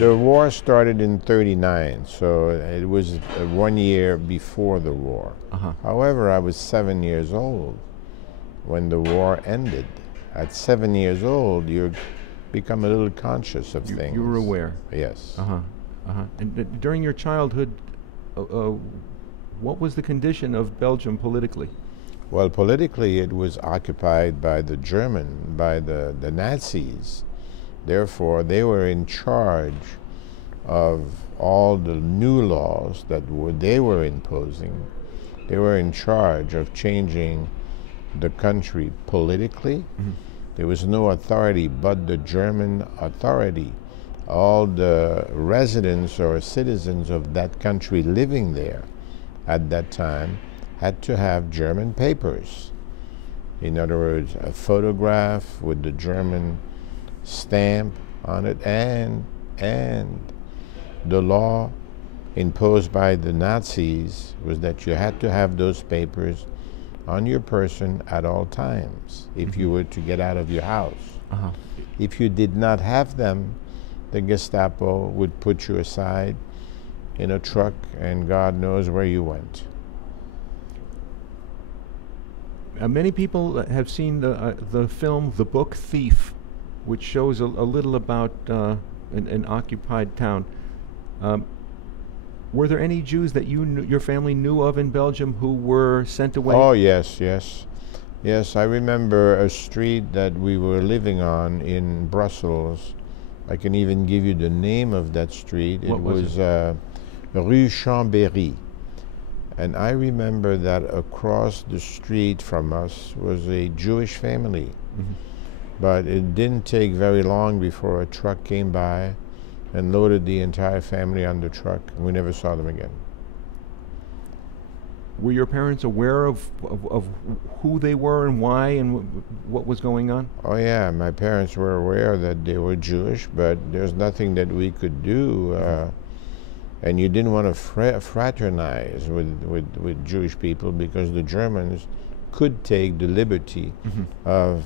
The war started in '39, so it was 1 year before the war. However, I was 7 years old when the war ended. At 7 years old, you become a little conscious of things. You were aware. Yes. And during your childhood, what was the condition of Belgium politically? Well, politically, it was occupied by the the Nazis. Therefore, they were in charge of all the new laws that they were imposing. They were in charge of changing the country politically. There was no authority but the German authority. All the residents or citizens of that country living there at that time had to have German papers. In other words, a photograph with the German stamp on it, and the law imposed by the Nazis was that you had to have those papers on your person at all times if you were to get out of your house. If you did not have them, the Gestapo would put you aside in a truck and God knows where you went. Many people have seen the film The Book Thief, which shows a little about an occupied town. Were there any Jews that your family knew of in Belgium who were sent away? Oh, yes. Yes, I remember a street that we were living on in Brussels. I can even give you the name of that street. What was it? Rue Chambéry. And I remember that across the street from us was a Jewish family. But it didn't take very long before a truck came by and loaded the entire family on the truck, and we never saw them again. Were your parents aware of who they were and why and what was going on? Oh yeah, my parents were aware that they were Jewish, but there's nothing that we could do. And you didn't want to fraternize with Jewish people because the Germans could take the liberty of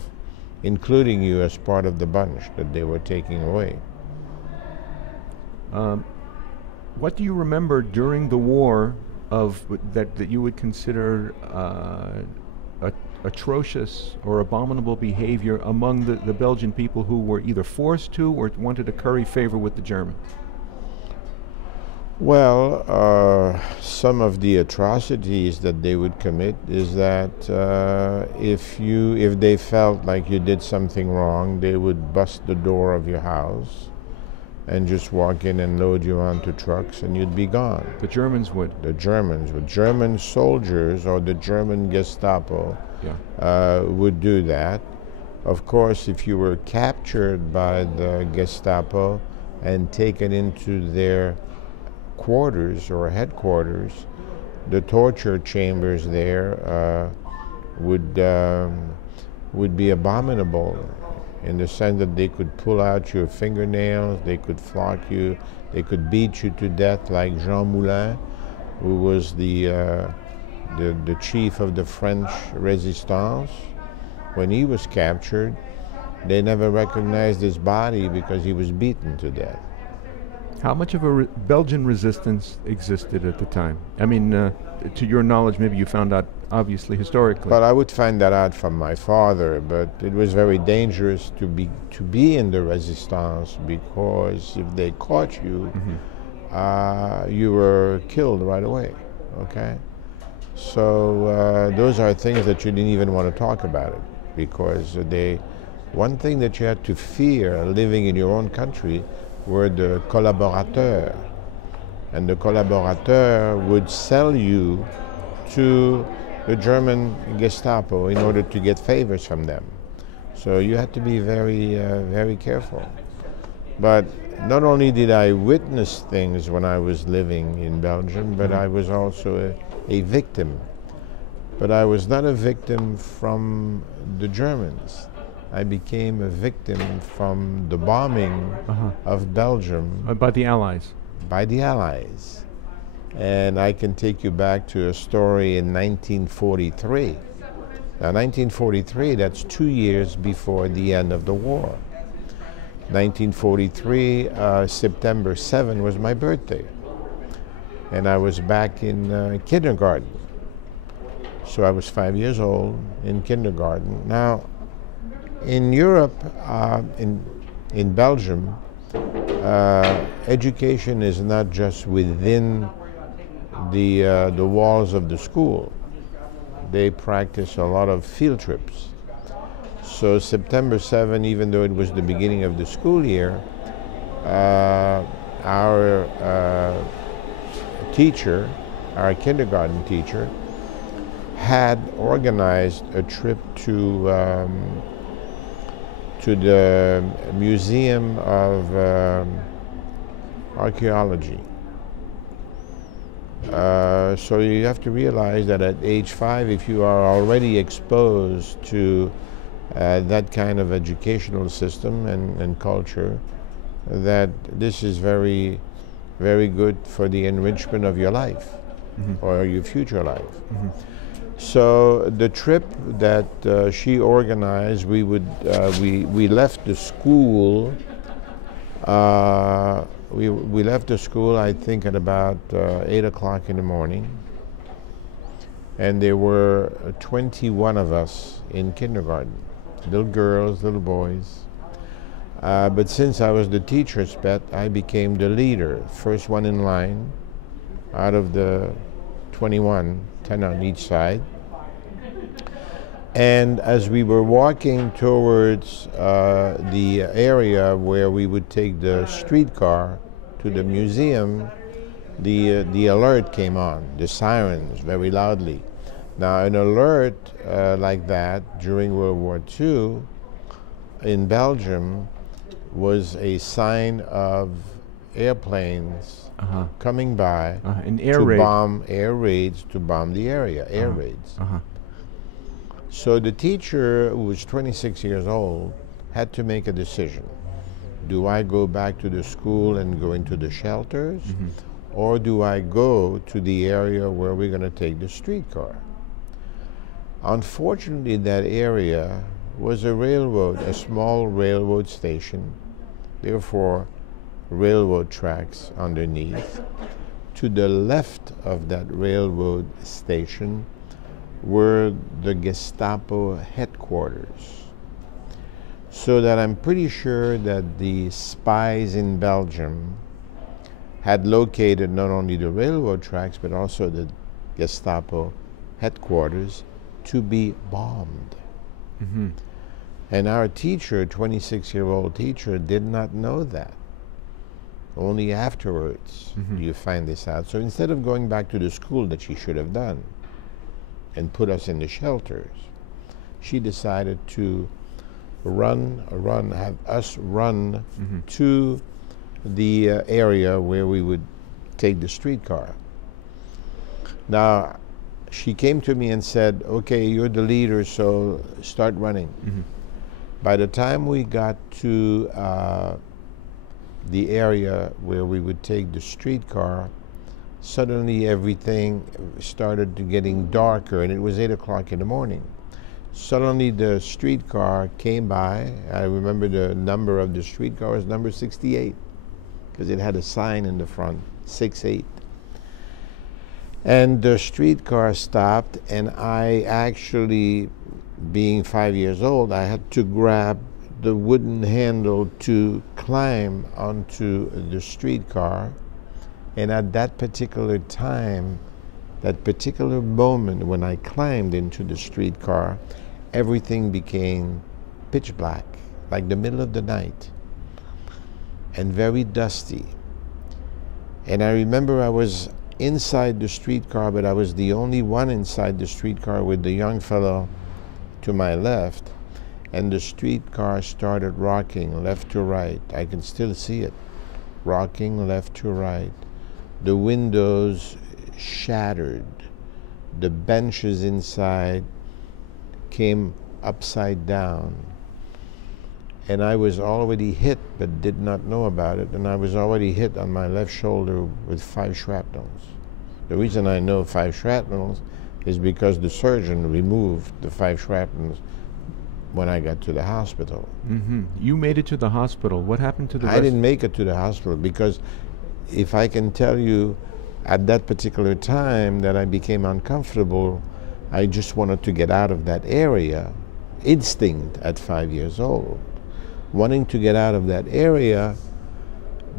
including you as part of the bunch that they were taking away. What do you remember during the war that you would consider atrocious or abominable behavior among the Belgian people who were either forced to or wanted to curry favor with the Germans? Well, some of the atrocities that they would commit is that if they felt like you did something wrong, they would bust the door of your house and just walk in and load you onto trucks and you'd be gone. The Germans would? The Germans would. German soldiers or the German Gestapo would do that. Of course, if you were captured by the Gestapo and taken into their quarters or headquarters, the torture chambers there would be abominable in the sense that they could pull out your fingernails, they could flog you, they could beat you to death like Jean Moulin, who was the chief of the French resistance. When he was captured, they never recognized his body because he was beaten to death. How much of a Belgian resistance existed at the time? I mean, to your knowledge, maybe you found out, obviously, historically. Well, I would find that out from my father, but it was very dangerous to be in the resistance because if they caught you, you were killed right away, okay? So those are things that you didn't even want to talk about it because one thing that you had to fear living in your own country were the collaborateurs. And the collaborateurs would sell you to the German Gestapo in order to get favors from them. So you had to be very, very careful. But not only did I witness things when I was living in Belgium, but I was also a victim. But I was not a victim from the Germans. I became a victim from the bombing of Belgium. By the Allies? By the Allies. And I can take you back to a story in 1943. Now, 1943, that's 2 years before the end of the war. 1943, September 7 was my birthday. And I was back in kindergarten. So I was 5 years old in kindergarten. Now, in Europe, in Belgium, education is not just within the walls of the school. They practice a lot of field trips. So September 7, even though it was the beginning of the school year, our teacher, our kindergarten teacher, had organized a trip to the Museum of Archaeology. So you have to realize that at age 5, if you are already exposed to that kind of educational system and culture, that this is very, very good for the enrichment of your life or your future life. So the trip that she organized, we left the school. We left the school, I think, at about 8 o'clock in the morning, and there were 21 of us in kindergarten, little girls, little boys. But since I was the teacher's pet, I became the leader, first one in line out of the 21, 10 on each side. And as we were walking towards the area where we would take the streetcar to the museum, the alert came on, the sirens, very loudly. Now, an alert like that during World War II in Belgium was a sign of airplanes coming by an air raids to bomb the area, air raids. So the teacher, who was 26 years old, had to make a decision. Do I go back to the school and go into the shelters, or do I go to the area where we're going to take the streetcar? Unfortunately, that area was a railroad, a small railroad station, therefore railroad tracks underneath. To the left of that railroad station were the Gestapo headquarters. So that I'm pretty sure that the spies in Belgium had located not only the railroad tracks but also the Gestapo headquarters to be bombed. And our teacher, 26-year-old teacher, did not know that. Only afterwards do you find this out. So instead of going back to the school that she should have done and put us in the shelters, she decided to have us run to the area where we would take the streetcar. Now, she came to me and said, okay, you're the leader, so start running. By the time we got to the area where we would take the streetcar, suddenly everything started to getting darker, and it was 8 o'clock in the morning. Suddenly the streetcar came by. I remember the number of the streetcar was number 68, because it had a sign in the front, 68. And the streetcar stopped, and I actually, being 5 years old, I had to grab the wooden handle to climb onto the streetcar. And at that particular time, that particular moment when I climbed into the streetcar, everything became pitch black, like the middle of the night, and very dusty. And I remember I was inside the streetcar, but I was the only one inside the streetcar with the young fellow to my left, and the streetcar started rocking left to right. I can still see it, rocking left to right. The windows shattered. The benches inside came upside down. And I was already hit, but did not know about it. And I was already hit on my left shoulder with 5 shrapnels. The reason I know 5 shrapnels is because the surgeon removed the 5 shrapnels when I got to the hospital. You made it to the hospital. What happened to the I didn't make it to the hospital because if I can tell you at that particular time that I became uncomfortable, I just wanted to get out of that area. Instinct at 5 years old. Wanting to get out of that area,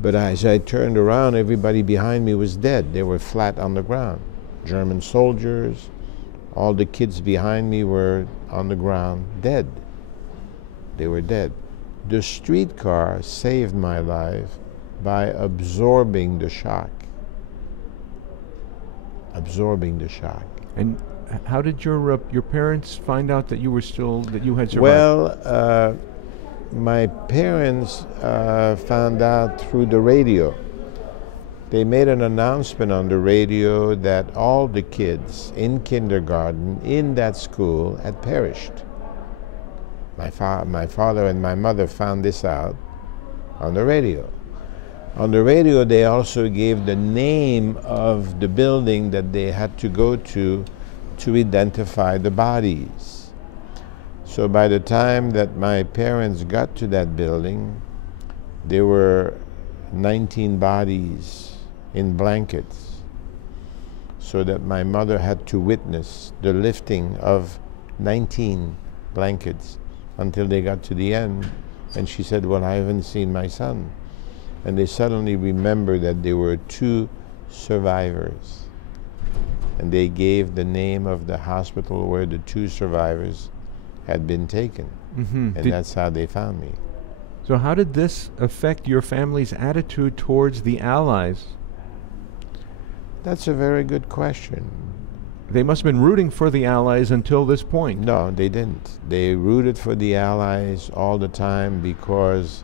but as I turned around, everybody behind me was dead. They were flat on the ground. German soldiers, all the kids behind me were on the ground, dead. They were dead. The streetcar saved my life by absorbing the shock. Absorbing the shock. And how did your parents find out that you were still, that you had survived? Well, my parents found out through the radio. They made an announcement on the radio that all the kids in kindergarten in that school had perished. My father and my mother found this out on the radio. On the radio, they also gave the name of the building that they had to go to identify the bodies. So by the time that my parents got to that building, there were 19 bodies in blankets, so that my mother had to witness the lifting of 19 blankets until they got to the end. And she said, well, I haven't seen my son. And they suddenly remembered that there were 2 survivors. And they gave the name of the hospital where the 2 survivors had been taken. And that's how they found me. So how did this affect your family's attitude towards the Allies? That's a very good question. They must have been rooting for the Allies until this point. No, they didn't. They rooted for the Allies all the time because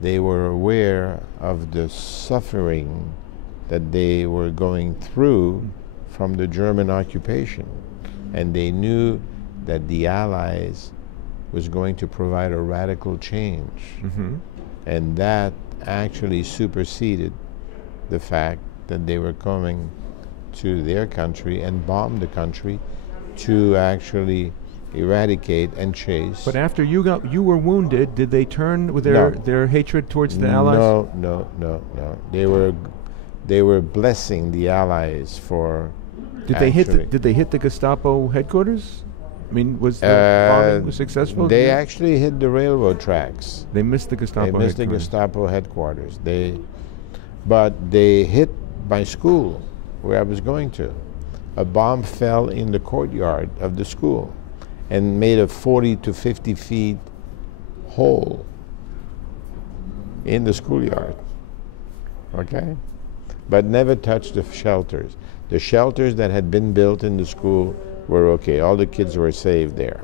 they were aware of the suffering that they were going through from the German occupation. And they knew that the Allies was going to provide a radical change. And that actually superseded the fact that they were coming to their country and bomb the country to actually eradicate and chase. But after you were wounded, did they turn with their hatred towards the Allies? No. They were blessing the Allies for. Did they hit the Gestapo headquarters? I mean, was the bombing successful? They actually hit the railroad tracks. They missed the Gestapo headquarters. They missed the Gestapo headquarters. But they hit my school where I was going to. A bomb fell in the courtyard of the school and made a 40 to 50 feet hole in the schoolyard. Okay? But never touched the shelters. The shelters that had been built in the school were okay. All the kids were saved there.